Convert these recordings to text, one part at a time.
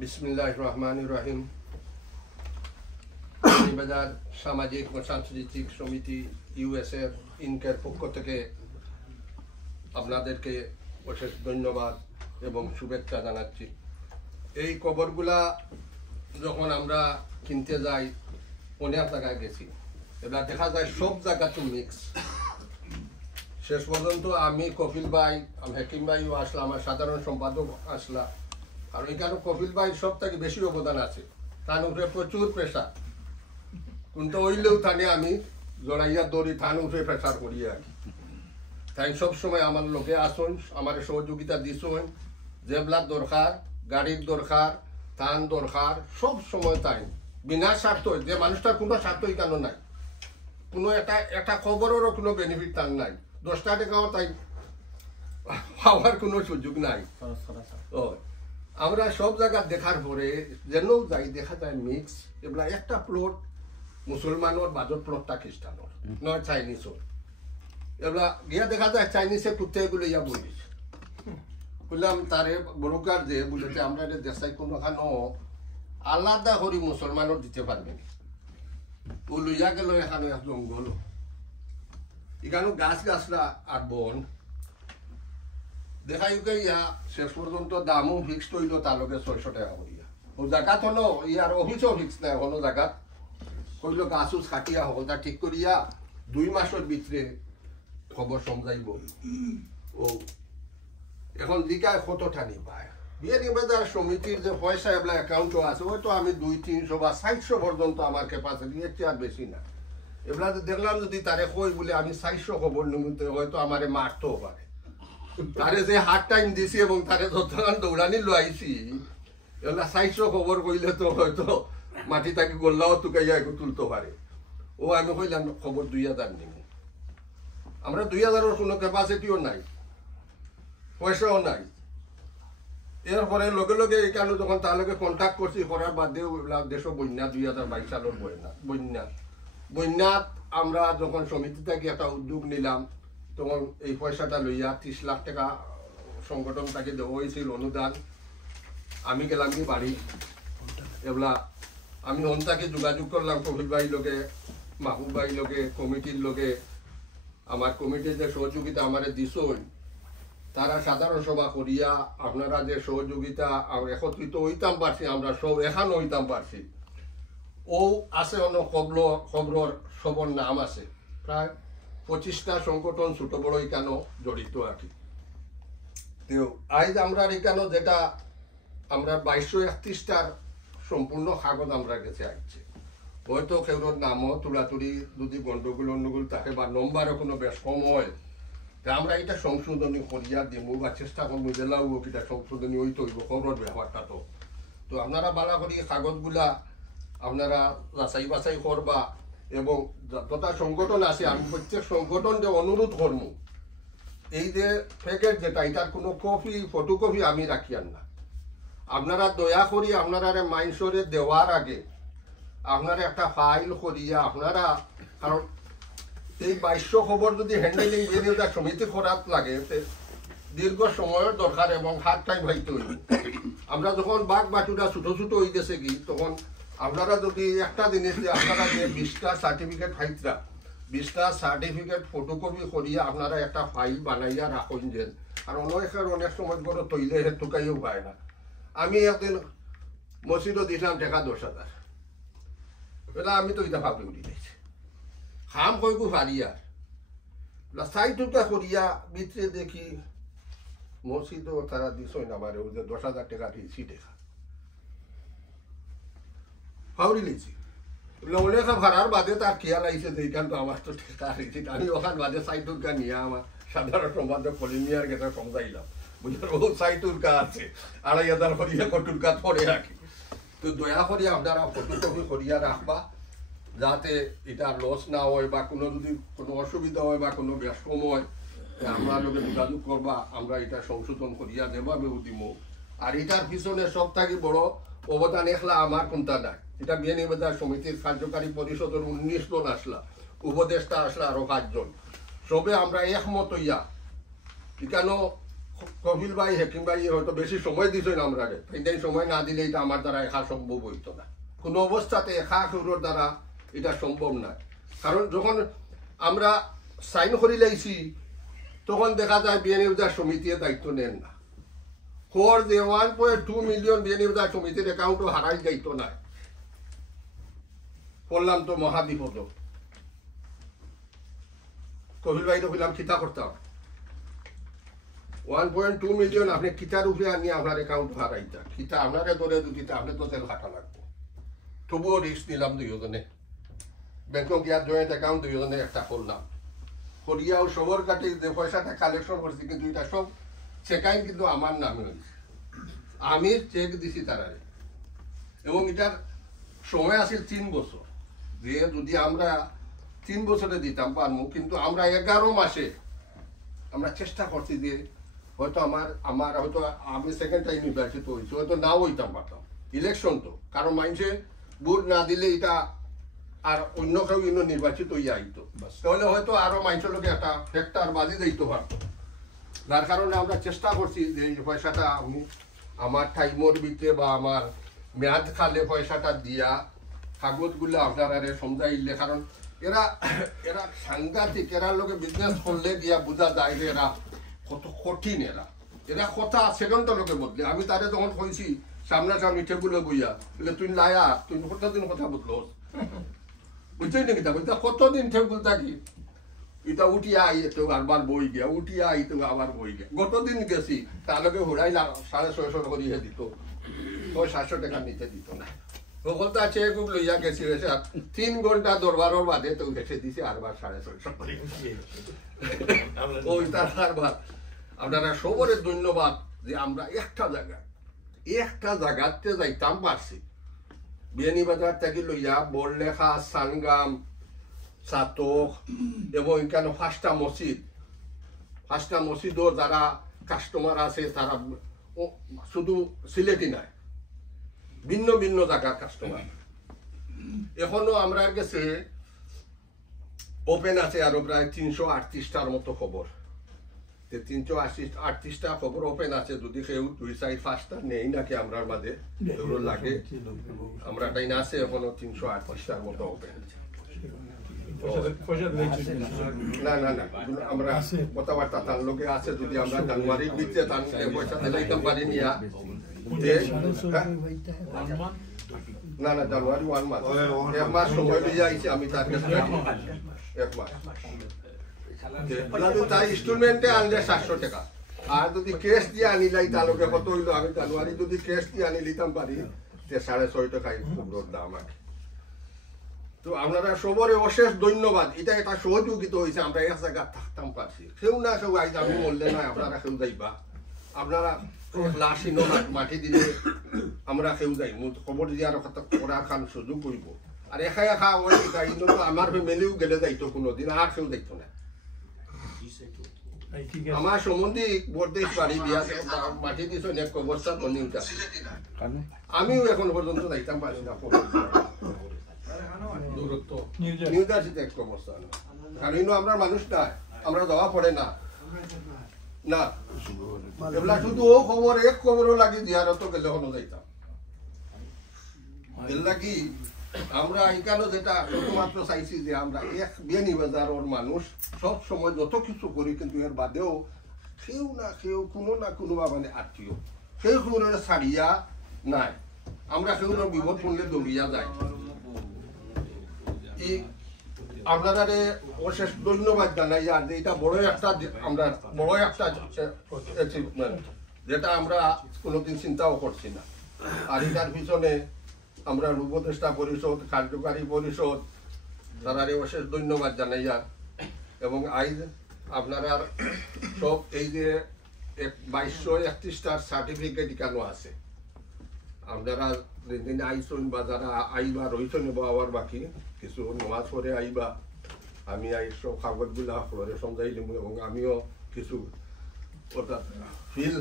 বিসমিল্লাহির রহমানির রহিম। বাজার সামাজিক ও সাংস্কৃতিক সমিতি ইউএসএফ ইনকের পক্ষ থেকে আপনাদেরকে অশেষ ধন্যবাদ এবং শুভেচ্ছা জানাচ্ছি। এই কবরগুলা যখন আমরা কিনতে যাই, অনেক জায়গায় গেছি, এবার দেখা যায় সব জায়গাতে মিক্স। শেষ পর্যন্ত আমি কপিল ভাই, হাকিম ভাইও আসলাম, আমার সাধারণ সম্পাদক আসলা, কারণ এখানে কপিল ভাই সব থেকে বেশি অবদান আছে, তার উপরে প্রচুর প্রেশার, কিন্তু ওইলেও তানে আমি জড়াইয়া দৌড়ি থান উপরে প্রেশার করি আর কি। তাই সবসময় আমার লোকে আসুন, আমার সহযোগিতা দিছুন, জেবলার দরকার, গাড়ির দরকার, থান দরকার, সব সময় তাই বিনা স্বার্থ, যে মানুষটার কোনো স্বার্থ এখানে নাই, কোনো একটা খবরেরও কোনো বেনিফিট তার নাই, 10 টাকাও তাই পাওয়ার কোনো সুযোগ নাই। আমরা সব জায়গা দেখার পরে যেন যাই দেখা যায় মিক্স, এগুলা একটা প্লট মুসলমানের বাজর প্লটটা খ্রিস্টানোর নয় চাইনিজর, এগুলা গিয়া দেখা যায় চাইনিজে কুত্তে এগুলো ইয়া বলিস বললাম তারে বড়কার যে বলেছে আমরা দেশাই কোনোখানো আলাদা করি মুসলমানের দিতে পারবে না, ও লইয়া গেল এখানে এক জঙ্গল, এখানে গাছ গাছরা আর বন দেখাই ইয়া শেষ পর্যন্ত দামও ফিক্সড হইল তার লগে 600 টাকা করিয়া। ও জায়গাত হলো ইয়ার অফিসও ফিক্স নাই, হলো জায়গাত কইল গাছ উছ কাটিয়া হলটা ঠিক করিয়া 2 মাসের ভিতরে খবর সমজাইব। ও এখন দিকায় কত ঠানি পায় বিয়ে বাজার সমিতির যে পয়সা এবলা অ্যাকাউন্টও আছে, হয়তো আমি 200-300 বা 400 পর্যন্ত আমার ক্যাপাসিটি, এর চেয়ে আর বেশি না। এগুলা দেখলাম যদি তারে কই বলে আমি 400 খবর নিমিত্তে হয়তো আমারে মারতেও পারে, তারে যে হার্ড টাইম দিছি এবং তারে যতক্ষণ দৌড়ানি লইছি, এগুলা 400 খবর কইলে তো হয়তো মাটি তাকে গোল্লাও তুকাইয়া তুলতে পারে। ও আমি কইলাম খবর 2000 নিব, আমরা 2000-এর কোনো ক্যাপাসিটিও নাই, পয়সাও নাই। এরপরে লগে লগে এখানে যখন তার লগে কন্ট্যাক্ট করছি, করার বাদেও দেশ বন্যা 2022 সালের বন্যাত আমরা যখন সমিতি থেকে একটা উদ্যোগ নিলাম, তখন এই পয়সাটা লইয়া 30 লাখ টাকা সংগঠন তাকে দেওয়া হয়েছিল অনুদান। আমি গেলাম কি বাড়ি, এগুলা আমি হন্তাকে যোগাযোগ করলাম কপিল ভাই লোকে, মাহবুব ভাই লোকে, কমিটির লোকে, আমার কমিটির যে সহযোগিতা আমার দিছ, তারা সাধারণ সভা করিয়া আপনারা যে সহযোগিতা একত্রিত হইতাম পারছি, আমরা সব এখানে হইতাম পারছি। ও আছে অন্য খবর সবর নাম আছে, প্রায় 25টা সংগঠন ছোট বড় এখানে জড়িত আর কি। তো আজ আমরা এখানে যেটা আমরা 2231টার সম্পূর্ণ কাগজ আমরা কাছে আসছে, হয়তো কেউর নামও তুলাতুলি যদি গন্ডগোল অন্ডগোল থাকে বা নম্বরও কোনো বেশ কম হয়, তা আমরা এটা সংশোধনী করিয়া দিব বা চেষ্টা করবো জেলাও এটা সংশোধনী হইতে হইব খবর ব্যাপারটা। তো আপনারা বালা করি কাগজগুলা আপনারা যাচাই বাছাই করবা, এবং যতটা সংগঠন আছে আমি প্রত্যেক সংগঠনকে অনুরোধ করবো, এই যে প্যাকেট যেটা এটার কোনো কপি ফটোকপি আমি রাখিয়ান না, আপনারা দয়া করি আপনারা মাইন্সরে দেওয়ার আগে আপনারা একটা ফাইল করিয়া আপনারা, কারণ এই 2200 খবর যদি হ্যান্ডেলিং দিয়ে সমিতি করার লাগে দীর্ঘ সময়ের দরকার এবং হাত টাইম হইতে হইব। আমরা যখন বাঘ বাটুরা ছোটো ছোটো হয়ে গেছে কি, তখন আপনারা যদি একটা জিনিস যে আপনারা যে 20টা সার্টিফিকেট ফাইতরা, 20টা সার্টিফিকেট ফটোকপি করিয়া আপনারা একটা ফাইল বানাইয়া রাখুন যেন, আর অনেক সময় বড় তৈলে হে টুকাইও পায় না। আমি একদিন মসজিদও দিলাম টাকা 10,000, এটা আমি তো এটা ভাবি উঠি দিয়েছি, খাম কইকু ফারিয়া 60টা করিয়া ভিতরে দেখি মসজিদও তারা দিছই না, আমার ওই যে 10,000 টাকা দিয়েছি টাকা ফাউরি লিছি। অনেক ভাড়ার বাদে তার খেয়াল আইসে যে এখান তো আমার তো টাকা হয়েছে, আমি ওখান বাদে 60 নিয়ে আমার সাধারণ সম্পাদক কলিমিয়ার গেছে সমঝাইলাম, বুঝলেন ও 60 আছে, 2,500 করিয়া কটুরকা পরে রাখি। তো দয়া করিয়া আপনারা ফটোকপি করিয়া রাখবা, যাতে এটা লস না হয় বা কোনো যদি কোনো অসুবিধা হয় বা কোনো ব্যস্তম হয়, আমরা লোকে যোগাযোগ করবা, আমরা এটা সংশোধন করিয়া দেবো, আমি দিব। আর এটার পিছনে সব থেকে বড় অবদান একলা আমার কোনটা নাই, এটা বিয়ানীবাজার সমিতির কার্যকারী পরিষদের 19 জন আসলা, উপদেষ্টা আসলা আরো 5 জন, সবে আমরা একমত হইয়া এখানে কপিল ভাই হেকিম ভাই হয়তো বেশি সময় দিছেন আমরা এই সময় না দিলে এটা আমার দ্বারা একা সম্ভব হইতো না কোনো অবস্থাতে একা কেউর দ্বারা এটা সম্ভব না কারণ যখন আমরা সাইন করে লাইছি তখন দেখা যায় বিএনইউজার সমিতির দায়িত্ব নেন না ফর যে 1.2 মিলিয়ন বিএনইউজার সমিতির অ্যাকাউন্টও হারাই যাইতো না বললাম তো মহাবিপদ কপিল ভাই তো বললাম খিতা করতাম 1.2 মিলিয়ন আপনি কিতার উপরে আনিয়ে আপনার অ্যাকাউন্ট হারাইতা কিতা আপনারে ধরে দুটিতে আপনি তো তেল খাটা লাগবে তবুও রিস্ক নিলাম দুজনে ব্যাংকক গিয়া জয়েন্ট অ্যাকাউন্ট দুজনে একটা করলাম করিয়াও সবর কাটে যে পয়সাটা কালেকশন করছি কিন্তু এটা সব চেকাইন কিন্তু আমার নামে হয়েছে আমি চেক দিছি তারারে এবং এটার সময় আছিল 3 বছর যে যদি আমরা 3 বছরে দিতাম পারবো কিন্তু আমরা 11 মাসে আমরা চেষ্টা করছি যে হয়তো আমার হয়তো আমি সেকেন্ড টাইম নির্বাচিত হয়েছি হয়তো নাও হইতাম পারতাম ইলেকশন তো কারণ মানুষে ভোট না দিলে এটা আর অন্য কেউ নির্বাচিত হইয়া আইতো তাহলে হয়তো আরো মানুষের লোকে একটা ফ্যাক্টর বাজি দিতে পারতো যার কারণে আমরা চেষ্টা করছি যে এই পয়সাটা আমি আমার টাইমর ভিতরে বা আমার মেয়াদ খালে পয়সাটা দিয়া কাগজগুলো আপনারা সমঝাইলে কারণ এরা সাংঘাতিক এরা লোকে বিজনেস করলে গিয়া বোঝা যায় যে এরা কত কঠিন এরা কথা সেকেন্ড লোকে বদলে আমি তারে যখন কইছি সামনাসামনি টেবুলে বইয়া বলে তুই লায়া তুই কতদিন কথা বদলোস বুঝছই নাকি তা বলতে কতদিন টেবুল থাকি এটা উঠিয়া আই তো আবার বই গিয়া উঠিয়া আই তো আবার বই গিয়া গতদিন গেছি তার লোকে হুড়াইলা 650 করিয়ে দিত 700 টাকা নিতে দিত না সকলটা চেয়ে খুব লইয়া গেছি 3 ঘন্টা দরবারের বাদে তো গেছে দিছে আরবার 650 করে ওই তার আরবার আপনারা সবরে ধন্যবাদ যে আমরা একটা জায়গাতে যাইতাম পারছি বিয়ানীবাজার থেকে লইয়া বড়লেখা সানগাম চাতক এবং এখানে 5টা মসজিদও যারা কাস্টমার আছে তারা শুধু সিলেটি নাই ভিন্ন ভিন্ন জায়গার কাস্টমার এখনো আমরা কাছে ওপেন আছে আরো প্রায় 338টার মতো খবর 338টা খবর ওপেন আছে যদি কেউ 2-5টা নেই নাকি আমরার মাঝে এগুলো লাগে আমরা তাই না আছে এখনো 338টার মতো ওপেন না আমরা কথাবার্তা তার লোকে আছে যদি আমরা জানুয়ারির ভিতরে তার পয়সা দিলাইতাম পারি নিয়া না জানুয়ারি 1 মাস 1 মাস সময় দিয়ে আইছি আমি তার কাছে 1 মাস তাই ইনস্টলমেন্টে আনলে 700 টাকা আর যদি ক্যাশ দিয়ে আনিলাই তাহলে কত হইলো আমি জানুয়ারি যদি ক্যাশ দিয়ে আনি লিতাম পারি 650 টাকা খুব দাম আছে তো আপনারা সবরে অশেষ ধন্যবাদ এটা একটা সহযোগিতা হয়েছে আমরা এক জায়গা থাকতাম পারছি কেউ না কেউ আইজ আমি বললে না আপনারা কেউ যাইবা আপনারা লাশি মাটি দিলে আমরা কেউ যাই খবর দিয়ে আর করার খান সুযোগ করব আর একা ওই যাইতো তো আমার ফ্যামিলিও গেলে যাইতো কোনোদিন আর কেউ যাইতো না আমার সম্বন্ধে বরদেশ বাড়ি বিয়া মাটি দিছ এক অবস্থা বনিউটা আমিও এখন পর্যন্ত যাইতাম পারি না দূরত্ব নিউজার্সিতে এক অবস্থা কারণ আমরা মানুষ না আমরা যাওয়া পড়ে না এগুলা শুধু ও খবর এক খবরও লাগে জিয়ারত গেলে হলো যাইতাম এর লাগি আমরা এখানে যেটা শুধুমাত্র চাইছি যে আমরা এক বিয়ানীবাজারের মানুষ সব সময় যত কিছু করি কিন্তু এর বাদেও কেউ না কেউ কোনো না কোনো মানে আত্মীয় সেই খবরের ছাড়িয়া নাই আমরা কেউ বিপদ পড়লে দৌড়িয়া যাই আপনারা অশেষ ধন্যবাদ জানাই আর এটা বড় একটা আমরা বড় একটা অ্যাচিভমেন্ট যেটা আমরা কোনোদিন চিন্তাও করছি না আর এটার পিছনে আমরা উপদেষ্টা পরিষদ কার্যকারী পরিষদ তারা অশেষ ধন্যবাদ জানাই আর এবং আইজ আপনারা সব এই যে 2231টার সার্টিফিকেট কেন আছে আপনারা যেদিন আইসন বা যারা আইবা রয়েছেন আবার বাকি কিছু নামাজ পড়ে আইবা আমি সব কাগজগুলা ফ্লোরে সমঝাই দিব এবং আমিও কিছু ফিল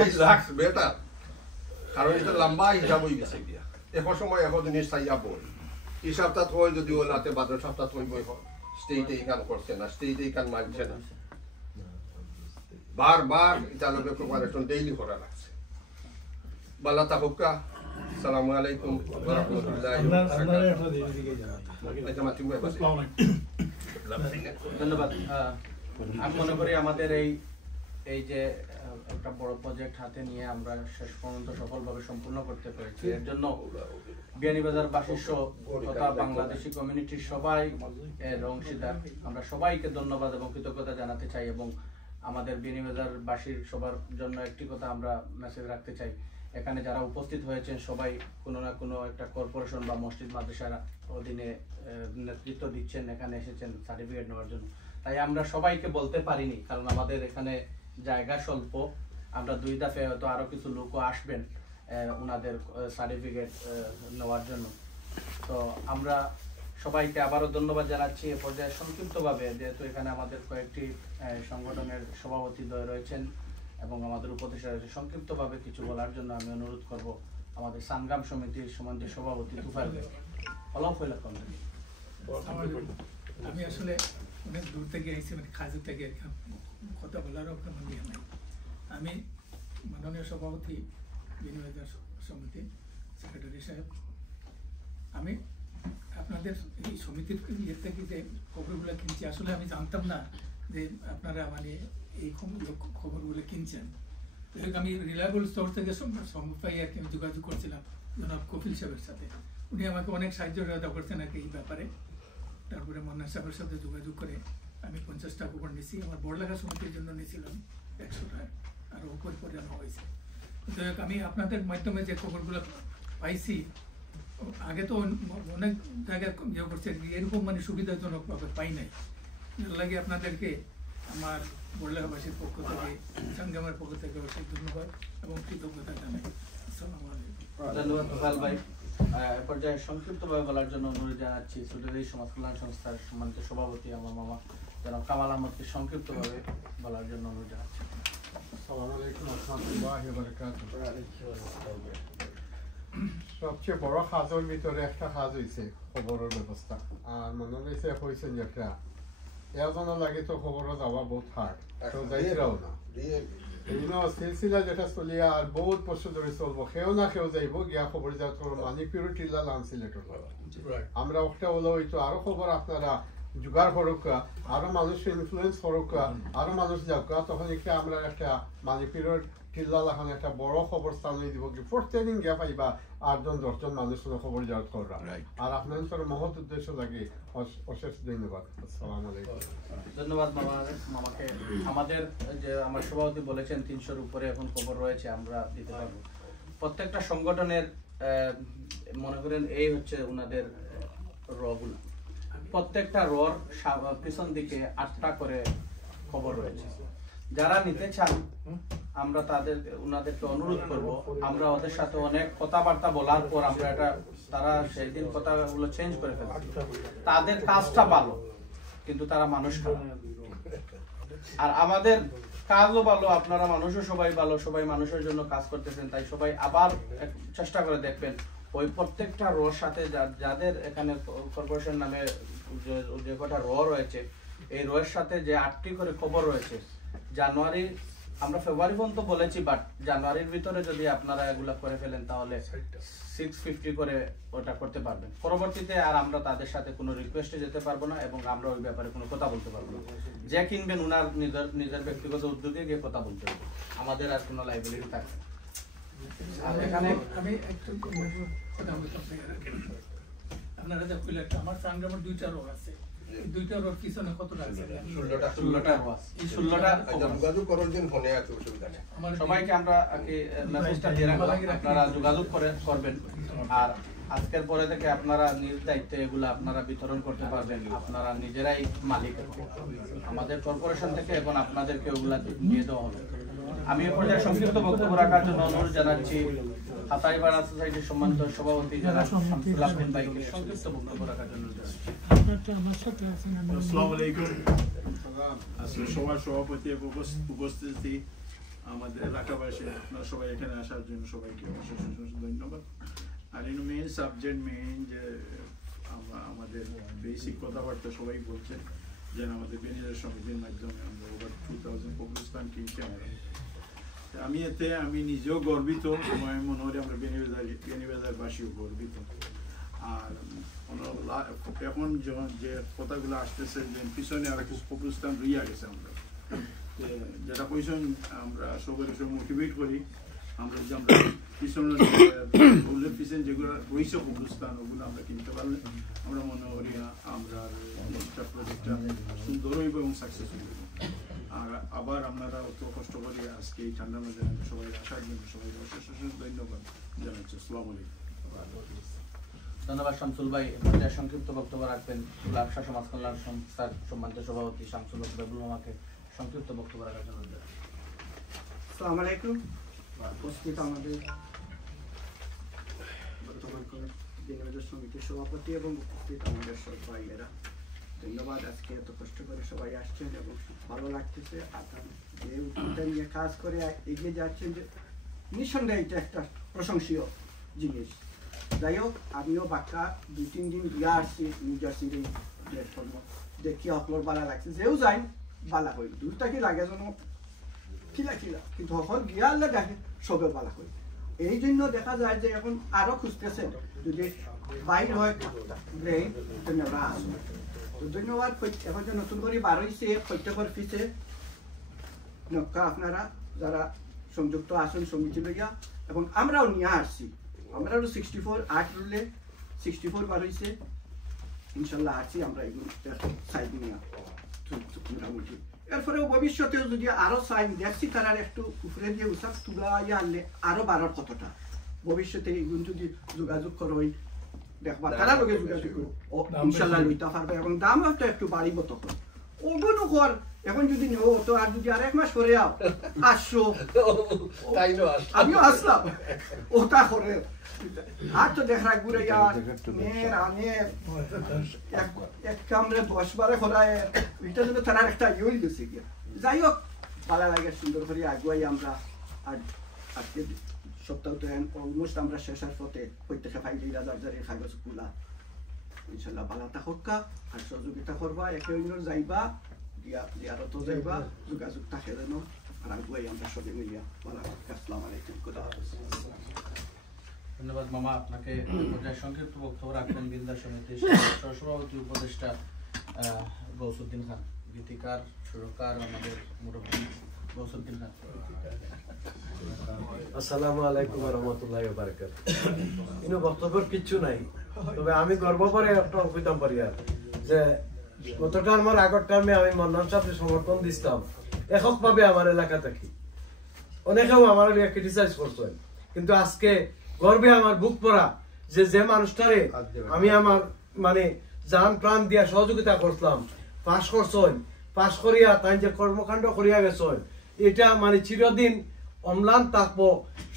রিল্যাক্স বেটার কারণ এটা লম্বা হিসাব হয়ে গেছে গিয়া এক সময় এখন জিনিস চাইয়া বই এই সপ্তাহ হয় যদি ওলাতে বাদের সপ্তাহ হইব স্টেটে এইখান করছে না স্টেটে এইখান মানছে না বারবার এটা লোকে প্রিপারেশন ডেইলি করা লাগছে বালা তাহুকা আসসালামু আলাইকুম ওয়া রাহমাতুল্লাহি ওয়া বারাকাতুহু। ধন্যবাদ। আমি মনে করি আমাদের এই যে একটা বড় প্রজেক্ট হাতে নিয়ে আমরা শেষ পর্যন্ত সফলভাবে সম্পূর্ণ করতে পেরেছি, এর জন্য বিয়ানীবাজার বাসিসহ তথা বাংলাদেশি কমিউনিটির সবাই এর অংশীদার, আমরা সবাইকে ধন্যবাদ এবং কৃতজ্ঞতা জানাতে চাই। এবং আমাদের বিয়ানীবাজার বাসীর সবার জন্য একটি কথা আমরা মেসেজ রাখতে চাই, এখানে যারা উপস্থিত হয়েছেন সবাই কোনো না কোনো একটা কর্পোরেশন বা মসজিদ মাদ্রাসার অধীনে নেতৃত্ব দিচ্ছেন, এখানে এসেছেন সার্টিফিকেট নেওয়ার জন্য। তাই আমরা সবাইকে বলতে পারিনি, কারণ আমাদের এখানে জায়গা স্বল্প। আমরা 2 দফে হয়তো আরো কিছু লোকও আসবেন ওনাদের সার্টিফিকেট নেওয়ার জন্য। তো আমরা সবাইকে আবারও ধন্যবাদ জানাচ্ছি। এ পর্যায়ে সংক্ষিপ্তভাবে, যেহেতু এখানে আমাদের কয়েকটি সংগঠনের সভাপতিদ্বয় রয়েছেন এবং আমাদের উপদেষ্টা রয়েছে, সংক্ষিপ্তভাবে কিছু বলার জন্য আমি অনুরোধ করব আমাদের সংগ্রাম সমিতির সম্মানিত সভাপতি তুফাইল ভাই। আমি আসলে অনেক দূর থেকে এসেছি, মানে খাজু থেকে কথা বলারও নাই। আমি মাননীয় সভাপতি বিনিয়োগ সমিতি সেক্রেটারি সাহেব, আমি আপনাদের এই সমিতির ইয়ে থেকে যে খবরগুলো কিনছি, আসলে আমি জানতাম না যে আপনারা মানে এই খবরগুলো কিনছেন। আমি রিলায়েবল সোর্স থেকে সম্ভব পাই আর কি আমি যোগাযোগ করছিলাম জনাব কপিল সাহেবের সাথে। উনি আমাকে অনেক সাহায্য সহায়তা করছেন আর কি এই ব্যাপারে। তারপরে মান্না সাহেবের সাথে যোগাযোগ করে আমি 50টা খবর নিয়েছি। আমার বড়লেখা সমিতির জন্য নিয়েছিলাম 100টা, আরও উপর পরে আনা হয়েছে। আমি আপনাদের মাধ্যমে যে খবরগুলো পাইছি, আগে তো অনেক জায়গায় ইয়ে করছে, এরকম মানে সুবিধাজনকভাবে পাই নাই। এর লাগে আপনাদেরকে আমার বড়লেখাবাসীর পক্ষ থেকে, সংগ্রামের পক্ষ থেকে অবশ্যই ধন্যবাদ এবং কৃতজ্ঞতা জানাই। আসসালামু আলাইকুম। ধন্যবাদ তুফাইল ভাই। পর্যায়ে সংক্ষিপ্তভাবে বলার জন্য অনুরোধ জানাচ্ছি সুদূরের সমাজ কল্যাণ সংস্থার সম্মানিত সভাপতি আমার মামা যেন কামাল আহমদকে সংক্ষিপ্তভাবে বলার জন্য অনুরোধ জানাচ্ছি। আসসালামু আলাইকুম ওয়া রাহমাতুল্লাহি ওয়া বারাকাতুহু। সবচেয়ে বড় কাজের ভিতরে একটা কাজ হয়েছে খবরের ব্যবস্থা। আর মনে হয়েছে যেটা এজন্য লাগে তো খবরও যাওয়া বহুত হার্ড, তো যাইরাও না সিলসিলা যেটা চলিয়া আর বহুত বছর ধরে চলবো, সেও না সেও যাইব গিয়া খবর যাওয়া মানিপুর টিলা লাঞ্চিলেটর আমরা একটা হলো হয়তো আরো খবর আপনারা জোগাড় করুকা, আরো মানুষের ইনফ্লুয়েন্স করুকা, আরো মানুষ যাওকা, তখন এখানে আমরা একটা মানিপুরের টিল্লা লাখান একটা বড় খবর স্থানে দিব কি প্রত্যেকদিন গিয়া পাইবা 8-10 মানুষের খবর যাওয়া করা। আর আপনার মহৎ উদ্দেশ্য লাগে অশেষ ধন্যবাদ। আসসালামু আলাইকুম। ধন্যবাদ মামাকে। আমাদের যে আমার সভাপতি বলেছেন 300-র উপরে এখন খবর রয়েছে, আমরা দিতে পারবো। প্রত্যেকটা সংগঠনের মনে করেন এই হচ্ছে ওনাদের রগুলো, প্রত্যেকটা রর পিছন দিকে 8টা করে খবর রয়েছে। যারা নিতে চান আমরা ওনাদেরকে অনুরোধ করব, আমরা ওদের সাথে অনেক কথাবার্তা বলার পর আমরা তারা সেই দিন কথাগুলো চেঞ্জ করে ফেলছি। তাদের কাজটা ভালো কিন্তু তারা মানুষ খারাপ, আর আমাদের কাজও ভালো, আপনারা মানুষও সবাই ভালো, সবাই মানুষের জন্য কাজ করতেছেন। তাই সবাই আবার চেষ্টা করে দেখবেন ওই প্রত্যেকটা রোর সাথে যাদের এখানে কর্পোরেশন নামে যে কটা র রয়েছে, এই রোয়ের সাথে যে 8টি করে খবর রয়েছে, জানুয়ারি আমরা ফেব্রুয়ারি পর্যন্ত বলেছি, বাট জানুয়ারির ভিতরে যদি আপনারা এগুলা করে ফেলেন তাহলে 650 করে ওটা করতে পারবেন। পরবর্তীতে আর আমরা তাদের সাথে কোনো রিকোয়েস্টে যেতে পারবো না এবং আমরা ওই ব্যাপারে কোনো কথা বলতে পারবো না। যে কিনবেন উনার নিজের ব্যক্তিগত উদ্যোগে গিয়ে কথা বলতে হবে, আমাদের আর কোনো লাইবিলিটি থাকবে না। আর এখানে আমি একটু কথা বলতে চাই, আপনারা যা কইলেন আমার সংগ্রামের 2টা রোগ আছে, এই 2টা রোগ পিছনে কত আছে? 16টা যোগাযোগ করার জন্য ফোনে আছে, অসুবিধা নেই। সবাইকে আমরা মেসেজটা দিয়ে রাখলাম, আপনারা যোগাযোগ করবেন। আর আজকের পরে থেকে আপনারা নিজ দায়িত্বে এগুলো আপনারা বিতরণ করতে পারবেন, আপনারা নিজেরাই মালিক। আমাদের কর্পোরেশন থেকে এখন আপনাদেরকে ওগুলা দিয়ে দেওয়া হবে। আমি এ পর্যায়ে সংক্ষিপ্ত বক্তব্য রাখার জন্য অনুরোধ জানাচ্ছি হাতাইপাড়া সোসাইটির সম্মানিত সভাপতি জনাব শামসুল আহমেদ ভাইকে সংক্ষিপ্ত বক্তব্য রাখার জন্য জানাচ্ছি। আসসালামু আলাইকুম। আসলে সবার সভাপতি এবং উপস্থিতি আমাদের এলাকাবাসী, আপনারা সবাই এখানে আসার জন্য সবাইকে অশেষ ধন্যবাদ। আর মেইন সাবজেক্ট যে আমাদের বেসিক কথাবার্তা সবাই বলছেন, যেন আমাদের বেনিবাজার সমিতির মাধ্যমে আমরা ওভার 2000 কবরস্থান কিনছি আমরা। আমি এতে আমি নিজেও গর্বিত, সময় মনে হয় আমরা বেনিবাজারবাসীও গর্বিত। আর এখন যখন যে কথাগুলো আসতেছে যে পিছনে আর কিছু কবরস্থান রইয়া গেছে, আমরা যেটা কইছেন আমরা সবাই মোটিভেট করি, আমরা যে আমরা পিছনে পিছনে যেগুলো রয়েছে কবরস্থান ওগুলো আমরা কিনতে পারলে আমরা মনে করি আমরা প্রজেক্টটা সুন্দর হইব এবং সাকসেসফুল হইব। আর আবার আপনারা অত কষ্ট করে আজকে এই ঠান্ডার মধ্যে সবাই আসার জন্য সবাইকে অশেষ অশেষ ধন্যবাদ জানাচ্ছি। আসসালামু আলাইকুম। ধন্যবাদ শামসুল ভাই। সংক্ষিপ্ত বক্তব্য রাখবেন ব্যবসা সমাজ কল্যাণ সংস্থার সম্মানিত সভাপতি শামসুল বাবুল মামাকে সংক্ষিপ্ত বক্তব্য রাখার জন্য। আসসালামু আলাইকুম। উপস্থিত আমাদের বর্তমান বেনিবাজার সমিতির সভাপতি এবং উপস্থিত আমাদের সব ভাইয়েরা, ধন্যবাদ। আজকে এত কষ্ট করে সবাই আসছেন এবং ভালো লাগতেছে। যে উদ্যোগটা নিয়ে কাজ করে এগিয়ে যাচ্ছেন, যে নিঃসন্দেহে এটা একটা প্রশংসনীয় জিনিস। যাই হোক, আমিও বাক্কা 2-3 দিন গিয়া আসছি নিউ জার্সির এই প্ল্যাটফর্ম দেখি অকলোর বালা লাগছে, যেও যাই বালা হইল, দূরটা কি লাগে যেন খিলা খিলা, কিন্তু এখন গিয়া আল্লাহ দেখে সবে বালা হইল। এই জন্য দেখা যায় যে এখন আরো খুঁজতেছেন, যদি বাইর হয় ব্রেইন ধন্যবাদ আসবে। তো ধন্যবাদ। এখন যে নতুন করে বার হয়েছে প্রত্যেকের পিছে নক্কা আপনারা যারা সংযুক্ত আসুন সমিতি লইয়া, এবং আমরাও নিয়ে আসছি। আমরা 64 8 রুলে 64 বার হয়েছে, ইনশাল্লাহ আছি আমরা এগুলো সাইড নিয়ে মোটামুটি। এরপরেও ভবিষ্যতেও যদি আরো সাইন দেখছি তারা একটু উপরে দিয়ে উৎসাহ তুলাইয়া আনলে আরো বাড়ার কতটা ভবিষ্যতে এগুলো যদি যোগাযোগ করোই দেখবা তারা লোকে যোগাযোগ করো ইনশাল্লাহ লইতে পারবে, এবং দাম একটা একটু বাড়িব তখন ওগুলো কর। এখন যদি নেও তো আর যদি আর 1 মাস পরে আসছো আমিও আসলাম ওটা করে আর তো দেখা ঘুরাইয়া মেয়ের আনে এক কামড়ে 10 বারে করায়, এটা যদি তারা একটা ইয়ে গেছে গিয়া। যাই হোক, ভালো লাগে সুন্দর করে আগুয়াই আমরা। আর আজকে সপ্তাহ তো অলমোস্ট আমরা শেষের পথে প্রত্যেকে ফাইল যার কাগজ গুলা ইনশাল্লাহ ভালো থাকা আর সহযোগিতা করবা, একে অন্য যাইবা জিয়ারতও যাইবা, যোগাযোগ থাকে যেন আর আগুয়াই আমরা সবে মিলিয়া ভালো থাকা। আসসালামু আলাইকুম। ধন্যবাদ মামা আপনাকে। সংক্ষিপ্ত বক্তব্য রাখবেন বিন্দার সমিতির সহসভাপতি উপদেষ্টা গৌসুদ্দিন খান, গীতিকার সুরকার আমাদের মুরব্বী গৌসুদ্দিন খান। আসসালামু আলাইকুম ওয়া রাহমাতুল্লাহি ওয়া বারাকাতুহু। ইনো বক্তব্যের কিছু নাই, তবে আমি গর্ব করে একটা কইতাম পারি আর যে গত টার্মের আগের টার্মে আমি মন্নান সাহেবকে সমর্থন দিতাম এককভাবে আমার এলাকা থেকে, অনেকেও আমার ক্রিটিসাইজ করছেন, কিন্তু আজকে গর্বে আমার বুক পড়া যে মানুষটারে আমি আমার মানে জান প্রাণ দিয়া সহযোগিতা করলাম, পাশ করছেন, পাশ করিয়া তাই যে কর্মকাণ্ড করিয়া গেছেন, এটা মানে চিরদিন অম্লান থাকবো,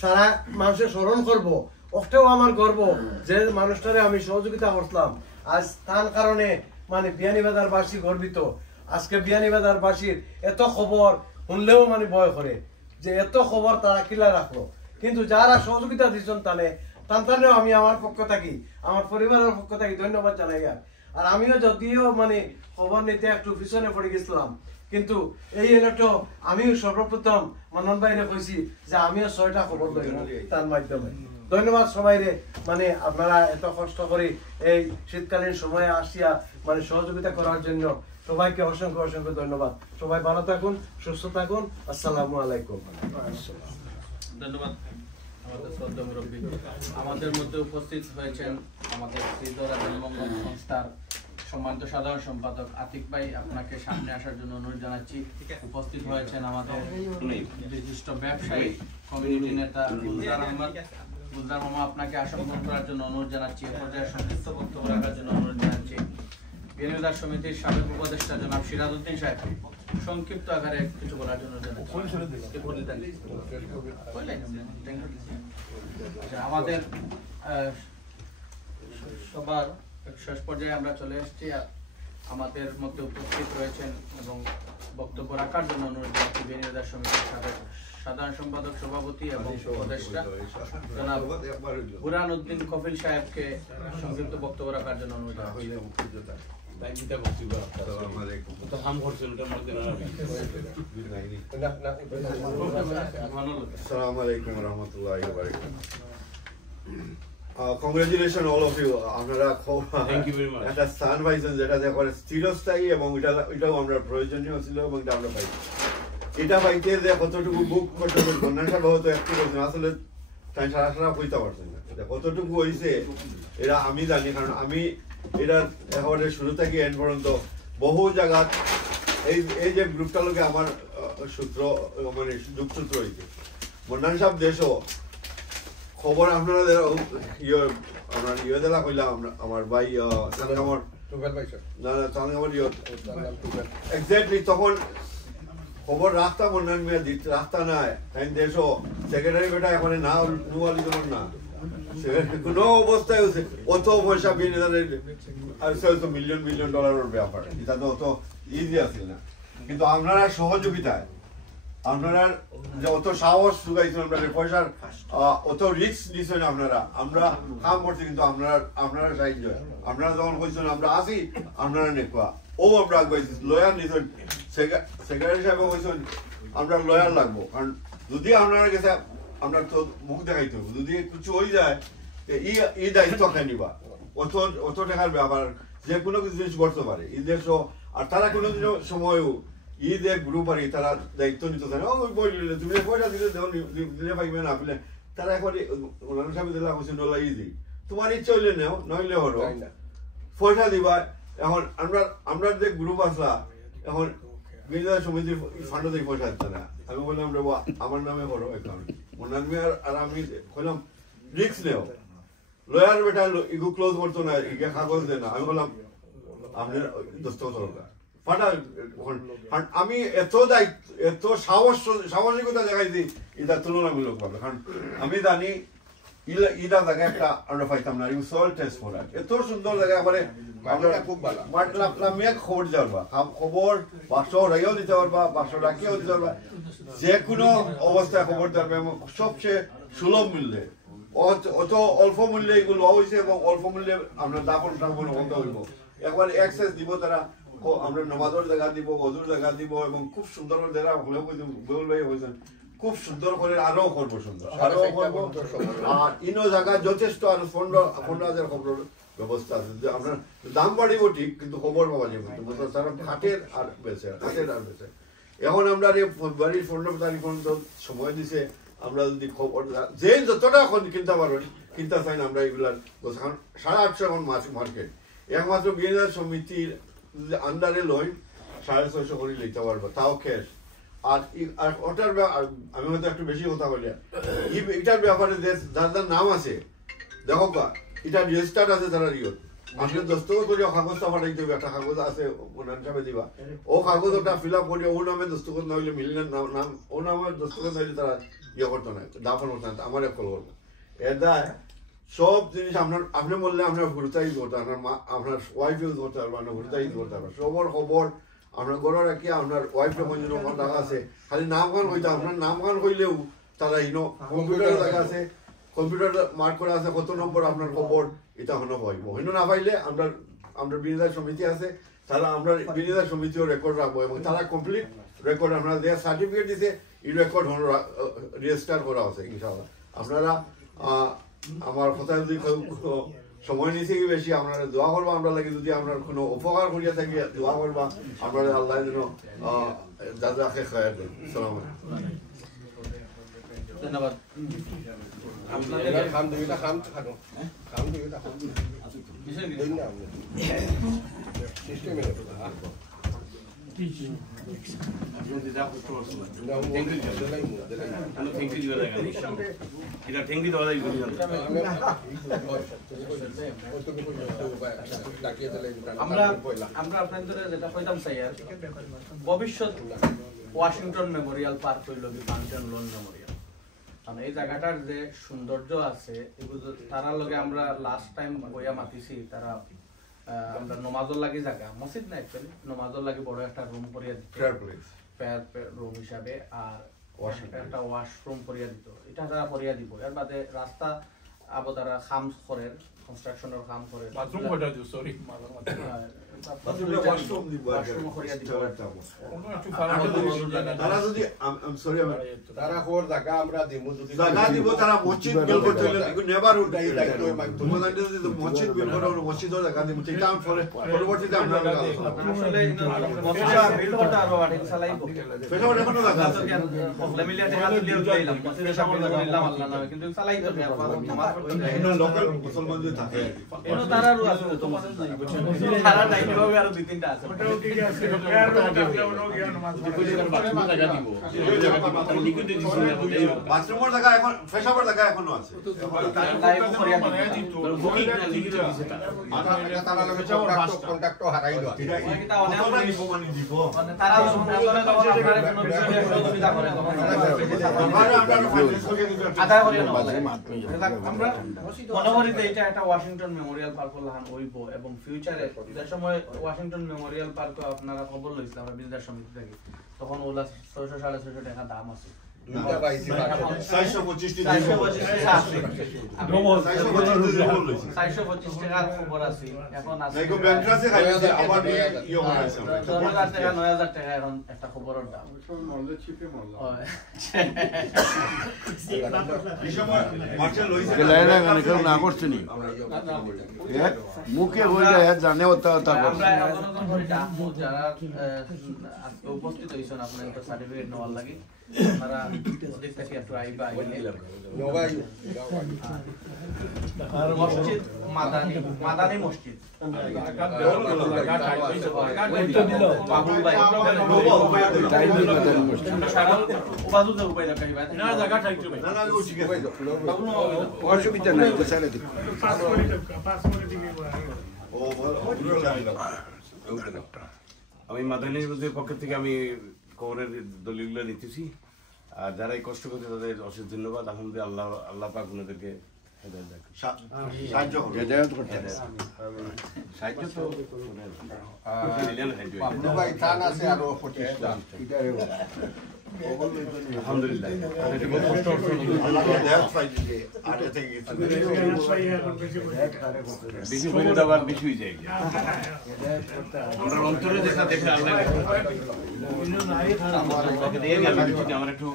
সারা মানুষের স্মরণ করবো। ওটাও আমার গর্ব যে মানুষটারে আমি সহযোগিতা করলাম। আজ তার কারণে মানে বিয়ানীবাজারবাসী গর্বিত। আজকে বিয়ানীবাজারবাসীর এত খবর শুনলেও মানে ভয় করে যে এত খবর তারা কিলা রাখলো, কিন্তু যারা সহযোগিতা দিচ্ছেন তানেও আমি আমার পক্ষ থাকি, আমার পরিবারের পক্ষ থাকি ধন্যবাদ জানাই। আর আমিও যদিও মানে খবর নিতে একটু পিছনে পড়ে গেছিলাম, কিন্তু এই এলাকাটা আমিও সর্বপ্রথম মনন ভাইরে কইছি যে আমিও 6টা খবর লই তার মাধ্যমে। ধন্যবাদ সবাইরে, মানে আপনারা এত কষ্ট করে এই শীতকালীন সময়ে আসিয়া মানে সহযোগিতা করার জন্য সবাইকে অসংখ্য অসংখ্য ধন্যবাদ। সবাই ভালো থাকুন, সুস্থ থাকুন। আসসালামু আলাইকুম। ধন্যবাদ আমাদের শ্রদ্ধা মুরব্বী। আমাদের মধ্যে উপস্থিত হয়েছেন আমাদের শ্রীদরা জনমঙ্গল সংস্থার সম্মানিত সাধারণ সম্পাদক আতিক ভাই, আপনাকে সামনে আসার জন্য অনুরোধ জানাচ্ছি। উপস্থিত হয়েছেন আমাদের বিশিষ্ট ব্যবসায়ী কমিউনিটি নেতা গুলজার আহমদ। গুলজার মামা, আপনাকে আসন গ্রহণ করার জন্য অনুরোধ জানাচ্ছি। পর্যায়ে সংক্ষিপ্ত বক্তব্য রাখার জন্য অনুরোধ জানাচ্ছি বিয়ানীবাজার সমিতির সাবেক উপদেষ্টা জনাব সিরাজউদ্দিন সাহেব, সংক্ষিপ্ত আকারে কিছু বলার জন্য জানাচ্ছি। আমাদের সবার শেষ পর্যায়ে আমরা চলে এসেছি। আমাদের মধ্যে উপস্থিত রয়েছেন এবং বক্তব্য রাখার জন্য অনুরোধ জানাচ্ছি বিয়ানীবাজার সমিতির সাধারণ সম্পাদক সভাপতি এবং উপদেষ্টা জনাব বুরহানুদ্দিন কফিল সাহেবকে সংক্ষিপ্ত বক্তব্য রাখার জন্য অনুরোধ জানাচ্ছি। তাই চিন্তা করছি আসসালামু আলাইকুম। তো হাম করছেন ওটার মধ্যে না Assalamu alaikum warahmatullahi wabarakatuh. Congratulations all of you. আপনারা Thank you very much. একটা স্থান পাইছেন যেটা দেখে চিরস্থায়ী এবং এটাও আমরা প্রয়োজনীয় ছিল এবং এটা আমরা পাইছি। এটা পাইতে যে কতটুকু বুক করতে বন্যাটা বহুত একটু বলছেন আসলে তাই সারা কইতে পারছেন না। কতটুকু হয়েছে এটা আমি জানি, কারণ আমি এটা একেবারে শুরু থেকে এন্ড পর্যন্ত বহু জায়গা এই যে গ্রুপটার লোকে আমার সূত্র মানে যোগসূত্র হইতে মন্ডান সাহেব দেশও খবর আপনারা আমরা দেলা কইলাম আমার ভাই চালগামর চালগামর এক্স্যাক্টলি তখন খবর রাখতা মন্ডান মিয়া রাখতা নাই তাই দেশও সেক্রেটারি বেটা এখন না নুয়ালি তোমার না কোনো অবস্থায় অত পয়সা মিলিয়ন মিলিয়ন ডলারের ব্যাপার এটা তো অত ইজি আছিল না, কিন্তু আপনারা সহযোগিতায় আপনারা যে অত সাহস যোগাইছেন আপনাদের পয়সার অত রিস্ক নিছেন আপনারা, আমরা কাম করছি কিন্তু আপনারা সাহায্য আপনারা যখন কইছেন আমরা আসি আপনারা নেকুয়া ও আমরা আগাইছি লয়ার নিছেন সেক্রেটারি সাহেব কইছেন আমরা লয়ার লাগবো, কারণ যদি আপনারা গেছে আমরা তো মুখ দেখাইতে হবে, যদি কিছু হয়ে যায় এই দায়িত্ব খাই নিবা অত টাকার ব্যাপার যে কোনো কিছু জিনিস করতে পারে ঈদের আর তারা কোনো সময়ও ঈদের গ্রুপ আর তারা দায়িত্ব নিতে চায় না তুমি পয়সা দিলে পাইবে না আপনি তারা এখন সাহেব দিলা হচ্ছে নলা ইজি তোমার ইচ্ছা হইলে নেও নইলে হলো পয়সা দিবা। এখন আমরা যে গ্রুপ আসলা এখন বিনিয়োগ সমিতির ফান্ড থেকে পয়সা দিতে না, আমি বললাম রে আমার নামে করো অ্যাকাউন্ট ওনার আর আমি বললাম রিস্ক নেও লয়ার বেটা ইগো ক্লোজ করতো না ইগে কাগজ দেয় না, আমি বললাম আপনার দস্তখত দরকার ফাটা আমি এত দায়িত্ব এত সাহসিকতা দেখাইছি এটা তুলনামূলক ভাবে, কারণ আমি জানি ইটা জায়গা একটা আমরা পাইতাম না সল টেস্ট করা এত সুন্দর জায়গা মানে খুব ভালো খবর দিতে পারবা খবর 500 রাইও দিতে পারবা 500 টাকাও দিতে পারবা যে কোনো অবস্থায় খবর দিতে পারবে এবং সবচেয়ে সুলভ মূল্যে অত অল্প মূল্যে এগুলো হয়েছে এবং অল্প মূল্যে আমরা দাপন বন্ধ হইব একবার অ্যাক্সেস দিব তারা আমরা নমাজের জায়গা দিব গজুর জায়গা দিব এবং খুব সুন্দর করে যারা হলেও বেউল ভাই হয়েছেন খুব সুন্দর করে আরো করবো সুন্দর আরো করবো আর ইনো জায়গা যথেষ্ট আর 15,000 খবর ব্যবস্থা আছে যে আপনার দাম বাড়িব ঠিক কিন্তু খবর পাওয়া যাবে তারা খাটের আর বেচে এখন আমরা ফেব্রুয়ারির 15 তারিখ পর্যন্ত সময় দিছে আমরা যদি খবর যে যতটা এখন কিনতে পারবেন কিনতে চাই না আমরা এগুলার 850 এখন মার্কেট একমাত্র বিনিয়োগ সমিতির আন্ডারে লই 650 করে লিখতে পারবো তাও ক্যাশ। আর ওটার আমি হয়তো একটু বেশি কথা বলি এটার ব্যাপারে যার যার নাম আছে দেখো এটা রেজিস্টার্ড আছে তারা রিও আপনি দস্তখত করে কাগজটা পাঠাই দেবে একটা কাগজ আছে ওনার নামে দিবা ও কাগজ ওটা ফিল আপ করে ও নামে দস্তখত না হইলে মিললেন নাম ও নামে দস্তখত না হইলে তারা ইয়ে করতো না দাফন করতো না আমার কল করবো এটা সব জিনিস আপনি বললে আপনার ভুরতাই করতে আপনার ওয়াইফ ইউজ করতে পারবো আপনার ভুরতাই করতে পারবো সবর খবর আপনার গড় রাখি আপনার ওয়াইফের মধ্যে টাকা আছে খালি নাম গান হইতে আপনার নাম গান হইলেও তারা ইনো কম্পিউটারে জায়গা আছে কম্পিউটার মার্ক করা আছে কত নম্বর আপনার খবর এটা হনো হইব হইনো না পাইলে আমরা বিনিয়োগ সমিতি আছে তারা আমরা বিনিয়োগ সমিতিও রেকর্ড রাখবো এবং তারা কমপ্লিট রেকর্ড আপনারা দেওয়ার সার্টিফিকেট দিছে এই রেকর্ড রেজিস্টার করা আছে ইনশাআল্লাহ। আপনারা আমার কথা যদি সময় নিচে কি বেশি আপনারা দোয়া করবো আমরা লাগে যদি আপনার কোনো উপকার করিয়া থাকি দোয়া করবা আপনারা আল্লাহ যেন দাদাকে খায় দেন। সালাম ধন্যবাদ। আমরা আপনাদের যেটা কইতাম চাই আর ভবিষ্যৎ ওয়াশিংটন মেমোরিয়াল পার্ক হইল বিপাংশন লোন মেমোরিয়াল, কারণ এই জায়গাটার যে সৌন্দর্য আছে এগুলো তারার লগে আমরা লাস্ট টাইম বইয়া মাতিছি তারা আমরা নমাজর লাগি জায়গা মসজিদ না অ্যাকচুয়ালি নমাজর লাগি বড় একটা রুম করিয়া দিত ফেয়ার রুম হিসাবে আর একটা ওয়াশরুম করিয়া দিত এটা তারা করিয়া দিব। এর বাদে রাস্তা আবো তারা খাম করে কনস্ট্রাকশনের কাম করে বাথরুম কয়টা দিও সরি বাথরুমে ওয়াশরুম দিব ওয়াশরুম করিয়া দিব তারা যদি সরি তারা কোর জায়গা আমরা দিমু যদি জায়গা দিব তারা মসজিদ বিল করতে হলে নেভার উড দাই দায়িত্ব তোমাদের যদি মসজিদ বিল করে মসজিদের জায়গা দিব ঠিক আছে পরবর্তীতে আমরা আসলে মসজিদ বিল করতে আরো আঠিন চালাইবো পেছনে এখনো জায়গা আছে সকলে মিলে দেখা দিলে দিলাম মসজিদের সামনে দিলাম আল্লাহ নামে কিন্তু চালাই তো লোকাল মুসলমান যদি থাকে এনো তারারও আছে তোমাদের নাই তারা নাই হবে আর দুই তিনটা আছে ওটাও ঠিক আছে বাথরুমের জায়গা এখন ফেশাবার জায়গা এখনো আছে তারা নামে কন্ট্যাক্ট হারাই দাও দিব তারা আপনারা কোনো বিষয়ে সহযোগিতা করে আদায় করে আমরা মনে করি যে এটা একটা ওয়াশিংটন মেমোরিয়াল পার্ক লাগান হইব এবং ফিউচারে যে সময় ওয়াশিংটন মেমোরিয়াল পার্ক আপনারা খবর লইছিলাম আমরা বিজনেস সমিতি থেকে তখন ওলা 600-650 টাকা দাম আছে 425 টাকার খবর আছে এখন আছে আবার ইয়ে হয়েছে 10,000 টাকা 9,000 টাকা এখন একটা খবরের দাম না করছে নি মুখে হয়ে যায় জানে যারা উপস্থিত হয়েছেন আপনার একটা সার্টিফিকেট নেওয়ার লাগে আপনারা ওদের থেকে একটু আইবা মসজিদ মাদানী মসজিদ বাবুল ভাই অসুবিধা নাই আমি মাদানী মসজিদের পক্ষ থেকে আমি কবরের দলিলগুলো নিতেছি আর যারা এই কষ্ট করছে তাদের অশেষ ধন্যবাদ আলহামদুলিল্লাহ আল্লাহ পাক ওনাদেরকে আলহামদুলিল্লাহ বেশি হয়ে যাবার বেশি হয়ে যায় আমরা অন্তরে দেখা দেখে আল্লাহ আমার একটু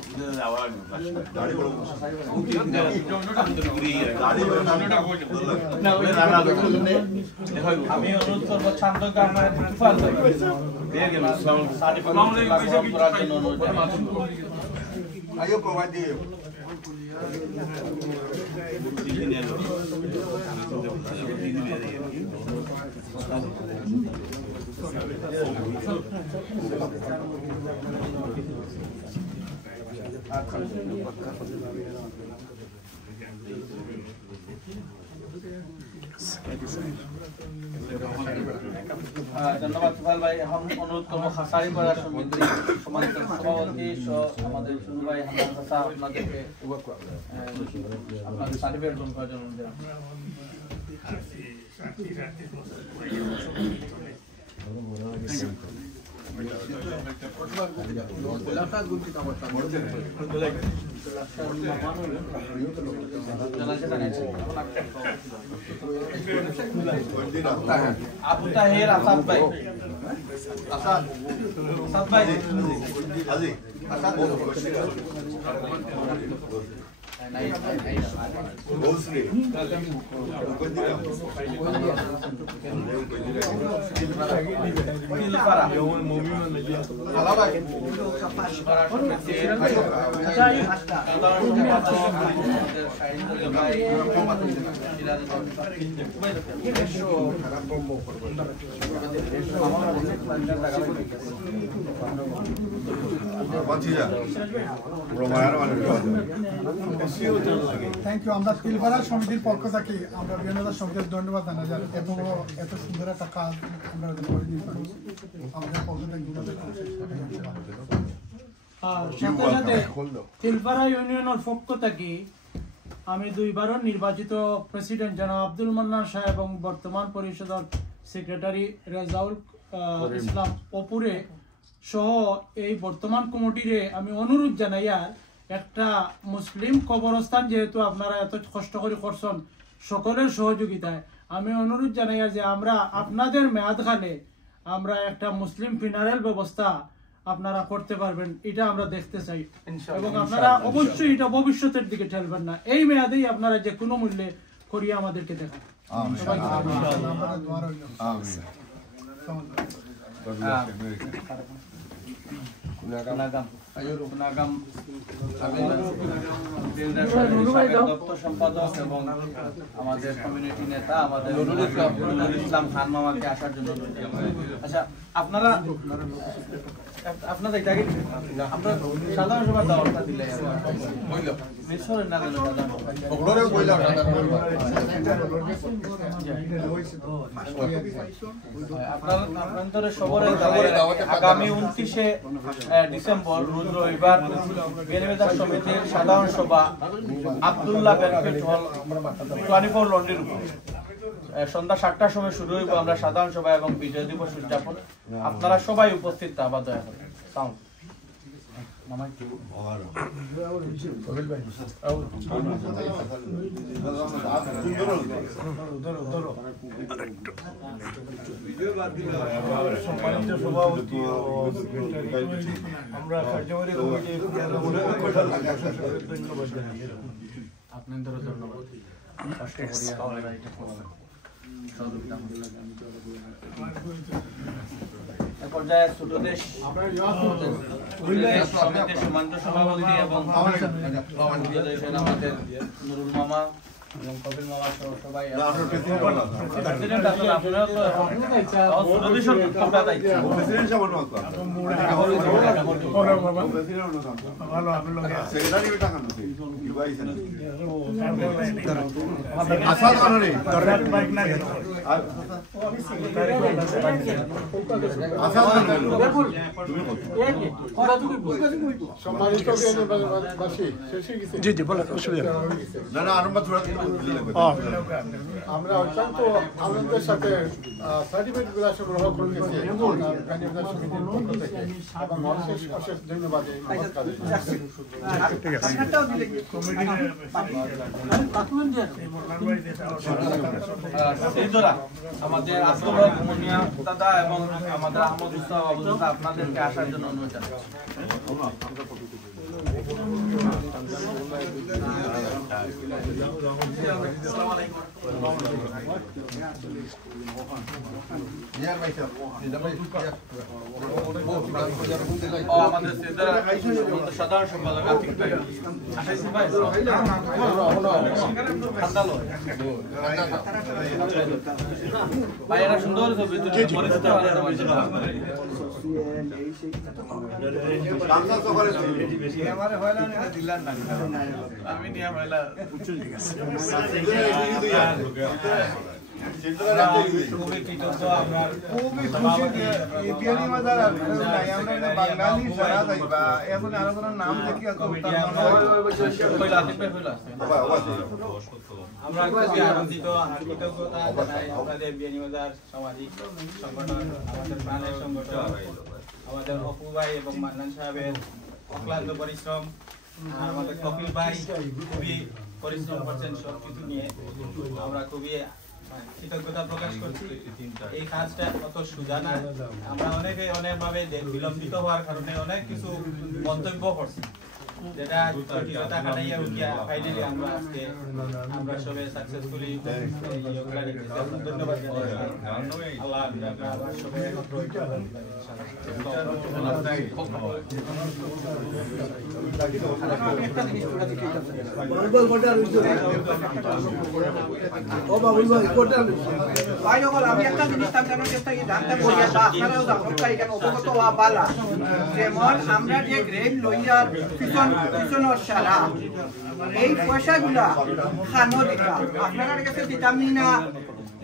আমি অনুরোধ করবো শান্তকে আমার তুফান আয়ো প্রভাব দিয়ে ধন্যবাদ সুফাল ভাই। এখন অনুরোধ করবো খাসারি পাড়া সমিতির সম্মানিত সভাপতি আমাদের সুনু ভাই হামদান চাচা আপনাদেরকে আপনাদের সার্টিফিকেট গ্রহণ করার জন্য আবু তাহের আসাদ ভাই আসাদ ভাই থ্যাংক ইউ। আমরা তিলপাড়া সমিতির পক্ষ থেকে আমরা বিনোদন সমিতির ধন্যবাদ জানাই এত সুন্দর একটা কাজ আমরা করে দিতে পারি আমাদের পক্ষ থেকে সাথে সাথে তিলপাড়া ইউনিয়নের পক্ষ থেকে আমি দুইবারও নির্বাচিত প্রেসিডেন্ট জনাব আব্দুল মান্নান সাহেব এবং বর্তমান পরিষদের সেক্রেটারি রেজাউল ইসলাম অপুরে সহ এই বর্তমান কমিটিরে আমি অনুরোধ জানাই আর একটা মুসলিম কবরস্থান যেহেতু আপনারা এত কষ্ট করে করছেন সকলের সহযোগিতায় আমি অনুরোধ জানাই যে আমরা আপনাদের মেয়াদকালে আমরা একটা মুসলিম ফিনারেল ব্যবস্থা আপনারা করতে পারবেন এটা আমরা দেখতে চাই এবং আপনারা অবশ্যই এটা ভবিষ্যতের দিকে ঠেলবেন না এই মেয়াদেই আপনারা যে কোনো মূল্যে করিয়ে আমাদেরকে দেখান দপ্তর সম্পাদক এবং আমাদের কমিউনিটি নেতা আমাদের নুরুল ইসলাম খান মামাকে আসার জন্য। আচ্ছা আপনারা আপনাদের আগে আমরা সাধারণ সভার দাওয়াতটা দিলে মিশরের না গেল আপনাদের সবরের আগামী 29শে ডিসেম্বর রোজ রবিবার বেনিবাজার সমিতির সাধারণ সভা আব্দুল্লাহ ব্যাংকুয়েট হল 24 লন্ডনের উপর সন্ধ্যা 7টার সময় শুরু হইব আমরা সাধারণ সভা এবং বিজয় দিবস উদযাপন আপনারা সবাই উপস্থিত থাকবা দয়া করে সাউন্ড সম্মানিত সভাপতি আমরা কার্যকরী কমিটির ধন্যবাদ জানাই। আপনাদের ধন্যবাদ। পর্যায়ে ছোটদেশ সমিতির সমান্ত সভাপতি এবং আমাদের নুরুল মামা এবং কপিল মামা সহ সবাই প্রেসিডেন্ট আসলে আপনারা তো ছোটদেশের কোটা দায়িত্ব প্রেসিডেন্ট সাহেব ভালো আপনি লোক সেক্রেটারি টাকা নতে ইউআইছেন আসাদ আনরে দরকার বাইক না আসাদ আনরে সম্মানিত বিএনপিবাসী শেষ হয়ে গেছে। জি জি বলেন অসুবিধা না না আরম্ভ থোড়া আমরা অত্যন্ত আনন্দের সাথে সার্টিফিকেটগুলো সংগ্রহ করেছি বেনিবাজার সমিতির পক্ষ থেকে এবং অশেষ অশেষ ধন্যবাদ এই নমস্কারে। আমাদের আব্দুল হক মুনিয়া দাদা এবং আমাদের আহমদ ইসলাম আবু দাদা আপনাদেরকে আসার জন্য অনুরোধ জানাচ্ছি। আমাদের সাধারণ সম্পাদক আতিক ভাই ভাইয়েরা সুন্দর ছবি পরিচিত আমি নিয়ে খুবই কৃতজ্ঞ আমরা খুবই খুশি যে বাঙালি যারা যাইবা এখন আরো নাম দেখি আমরা খুবই আনন্দিত কৃতজ্ঞতা জানাই আমাদের বেনিবাজার সামাজিক সংগঠন আমাদের প্রাণের সংগঠন আমাদের অপু ভাই এবং মান্নান সাহেবের অক্লান্ত পরিশ্রম আমাদের কপিল ভাই খুবই পরিশ্রম করছেন সবকিছু নিয়ে আমরা খুবই কৃতজ্ঞতা প্রকাশ করছি। এই কাজটা অত সোজা না, আমরা অনেকভাবে বিলম্বিত হওয়ার কারণে অনেক কিছু মন্তব্য করছি যেটা জটিলতা কাটাইয়া উঠিয়া ফাইনালি আমরা আজকে আমরা সবাই সাকসেসফুলি ধন্যবাদ জানাই। আল্লাহ আবার সবাই আমি একটা জিনিস অবগত হওয়া বালা, যেমন আমরা যে গ্রেড লইয়ার পিছনের সারা এই পয়সাগুলা খানো দিতাম, আপনার কাছে দিতাম না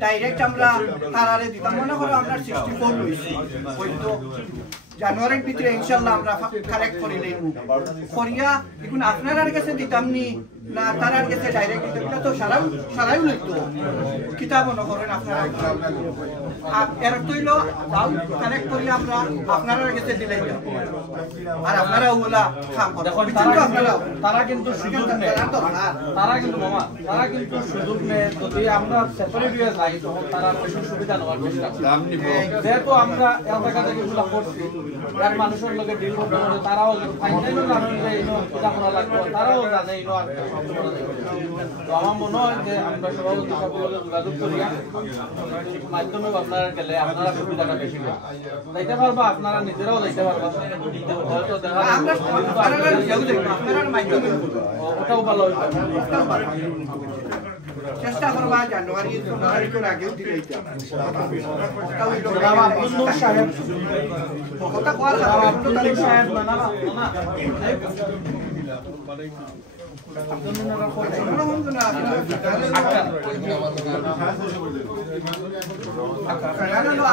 ডাইরেক্ট আমরা তারারে দিতাম। মনে করো আমরা 64 লইছি, হয়তো জানুয়ারির ভিতরে ইনশাল্লাহ আমরা কালেক্ট করে লইব করিয়া এখন আপনার কাছে দিতাম নি না তারার কাছে ডাইরেক্ট দিতে এটা তো সারাই লিখতো কিতাব মনে করেন আপনারা এর তৈল কানেক্ট করলে আমরা আপনারা কাছে দিলেই আর আপনারা ওগুলা কাম করেন তারা কিন্তু সুযোগ নেয় তারা কিন্তু মামা তারা কিন্তু সুযোগ নেয় যদি আমরা সেপারেট হয়ে যাই তখন তারা বেশি সুবিধা নেওয়ার চেষ্টা করে যেহেতু আমরা এলাকা থেকে এগুলো করছি এক মানুষের লোকে ডিল করতে হবে তারাও ফাইনালি জানেন যে পূজা করা লাগবে তারাও জানে তো আমার মনে হয় যে আমরা সভাপতি সকলকে যোগাযোগ করিয়া মাধ্যমে আপনারা গেলে আপনারা সুবিধাটা বেশি পাবেন যাইতে পারবা আপনারা নিজেরাও যাইতে পারবা হয়তো দেখা ওটাও ভালো চেষ্টা করবা জানুয়ারি ফেব্রুয়ারির আগেও দিলে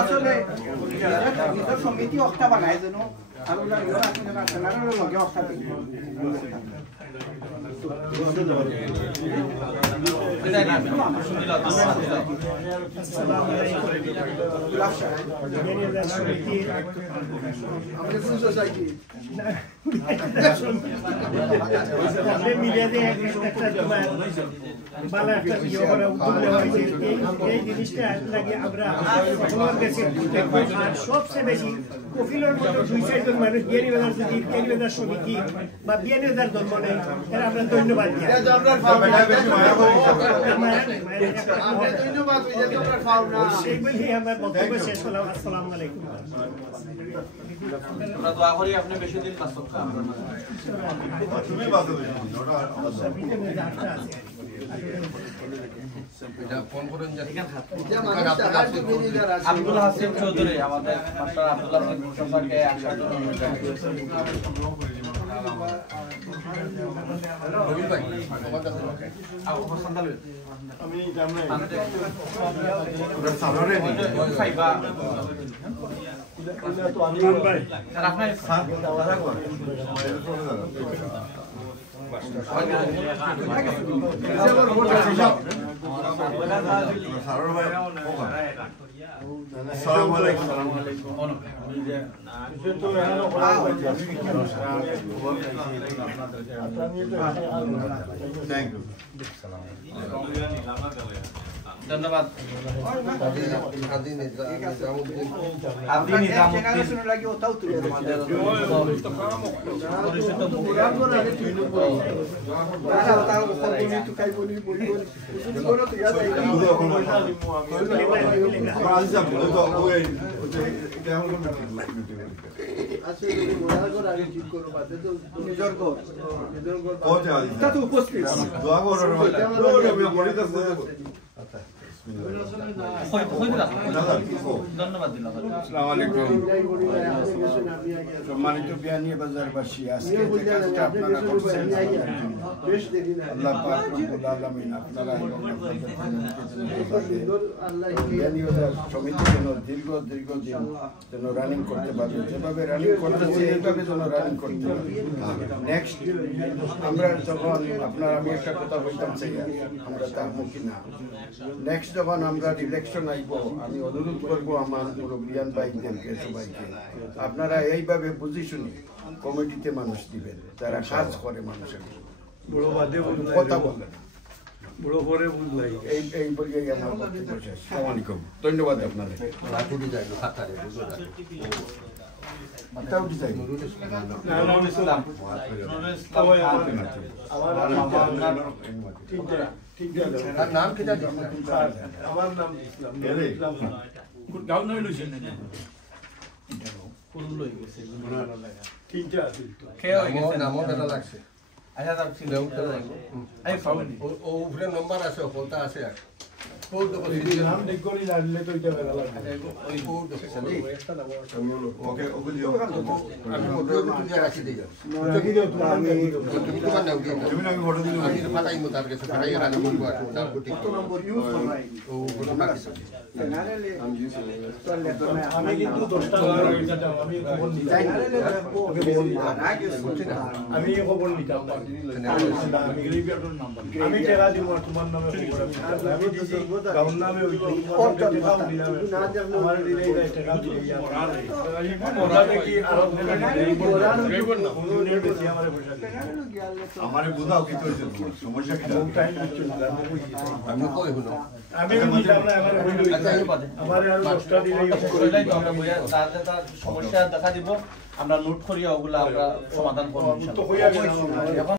আসলে সমিতি অক্টা বানায় যেন আর লগে অক্টা সবচেয়ে বেশি কফিলের মতো 2-4 মানুষ বিয়ানীবাজার যদি বিয়ানীবাজার সমিতি বা বিয়ানীবাজার দল বলে এরা আমরা ধন্যবাদ দিই সেই বলেই আমার বক্তব্য শেষ হলাম। আসসালামু আলাইকুম। আমরা দোয়া করি আপনি বেশি দিন বাঁচুক আব্দুল হাসিম চৌধুরী আমাদের মাস্টার আব্দুল হাসিম মুস্তাফাকে আসার জন্য ধন্যবাদ। সম্মানিত বিয়ানীবাজারবাসী, আজকে যে কাজটা আপনারা করছেন আল্লাহ পাক রব্বুল আলামিন আপনারা বিয়ানীবাজার সমিতি যেন দীর্ঘ দিন যেন রানিং করতে পারবে, যেভাবে রানিং করতেছে এইভাবে যেন রানিং করতে পারবে। নেক্সট আমরা যখন আমি একটা কথা বলতাম চাই, আমরা তার মুখী না, নেক্সট যখন আমরা ইলেকশন আইব, আমি অনুরোধ করবো আমার মুরব্বিয়ান ভাইদেরকে সবাইকে, আপনারা এইভাবে বুঝি শুনি কমিটিতে মানুষ দিবেন যারা কাজ করে মানুষের কথা বলেন এই বলিয়াই আমার বক্তব্য শেষ। আসসালামু আলাইকুম, ধন্যবাদ আপনাদের। নাম কি আমার নাম নম্বর আছে, ফলতা আছে। নাম ঠিক করে জানলে তো এটা বেলা লাগবে ওকে ওকে দিও আমি ফটো দিয়ে রাখি দিই রাখি দিও তুমি তোমার নাও কি তুমি আমি ফটো দিই আমি ফাটাই মো তার কাছে ফাটাই রাখি দিব নাম কোটি কত নম্বর ইউজ করাই ও কোন বাকি আমি কিন্তু 10টা আমি খবর নিতাম আমি খবর নিতাম আমি টেরা দিব তোমার নামে খবর আমি দিছি কারণ নামে ওই আমার দিলে টাকা দিয়ে ওরা দেখি আর আমারে বুঝাও কি হইছে তোমার সমস্যা কি আমি কই হলো আমি নিতাম না আমার আর 10টা দিলেই তার সমস্যা দেখা দিব আমরা নোট করিয়া ওগুলা আমরা সমাধান করব ইনশাআল্লাহ।